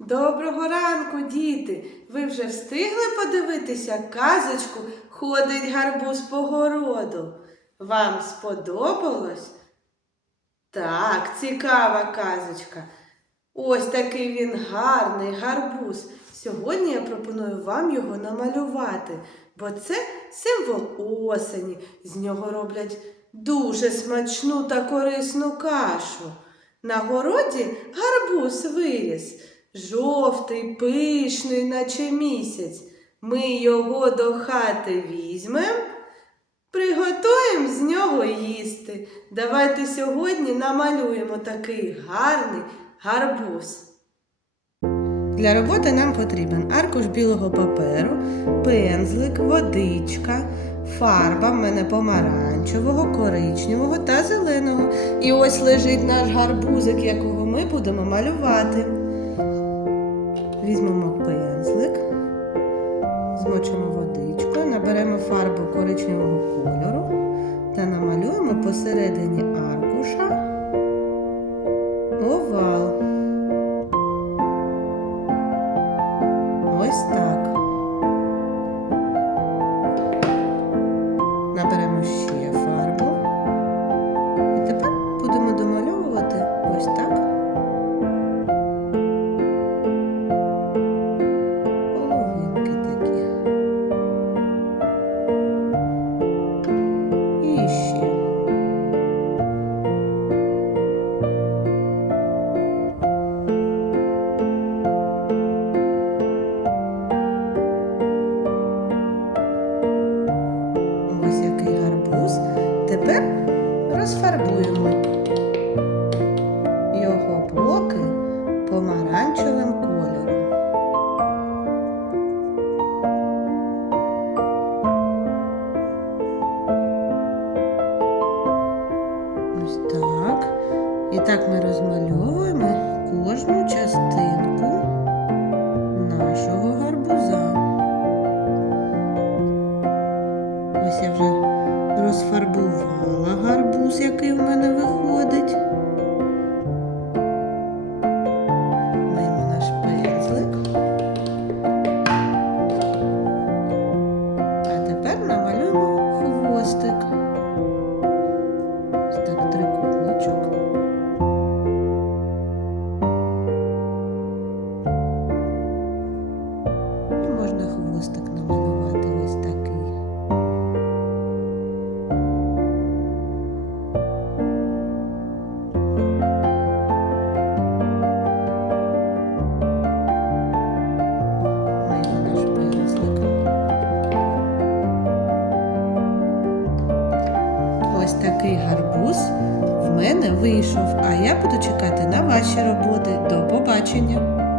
Доброго ранку, діти! Ви вже встигли подивитися казочку Ходить гарбуз по городу. Вам сподобалось? Так, цікава казочка. Ось такий він гарний гарбуз. Сьогодні я пропоную вам його намалювати, бо це символ осені. З нього роблять дуже смачну та корисну кашу. На городі гарбуз виріс, жовтий, пишний, наче місяць. Ми його до хати візьмем, приготуємо з нього їсти. Давайте сьогодні намалюємо такий гарний гарбуз. Для роботи нам потрібен аркуш білого паперу, пензлик, водичка, фарба в мене помаранчевого, коричневого та зеленого. І ось лежить наш гарбузик, якого ми будемо малювати. Візьмемо пензлик, змочимо водичкою, наберемо фарбу коричневого кольору та намалюємо посередині аркуша овал. І. Ось який гарбуз. Тепер розфарбуємо Ось так. І так ми розмальовуємо кожну частинку нашого гарбуза. Ось я вже розфарбувала гарбуз, який в мене виходить. Такий гарбуз в мене вийшов, а я буду чекати на ваші роботи. До побачення!